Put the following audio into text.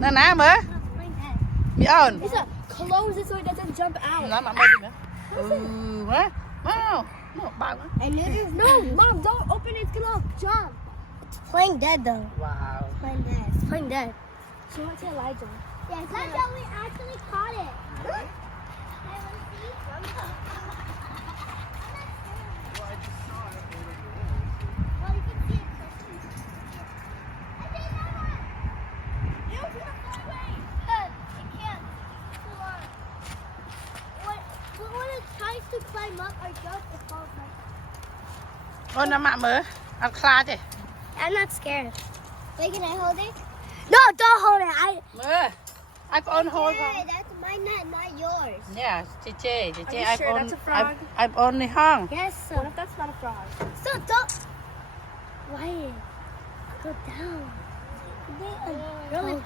Nè nè mơ. Bị ổn. Close it so it doesn't jump out. Nó mà mơ đi nữa. Hả? Wow. Bao nữa. And it is no, Mom, don't open it. It's gonna jump. It's playing dead though. Wow. Playing dead. It's playing dead. So what's Elijah? Yeah, Elijah, we actually caught it. Really? To climb up or jump, it falls like Ôi nó mạ mơ. Ăn kha chứ. I'm not scared. Wait, can I hold it? No, don't hold it. Mơ. I own hold one. That's my net, not yours. Yeah, Chiche. you sure that's a frog? I'm only hung. Yes. What if that's not a frog? So don't. Why? Go down. They are really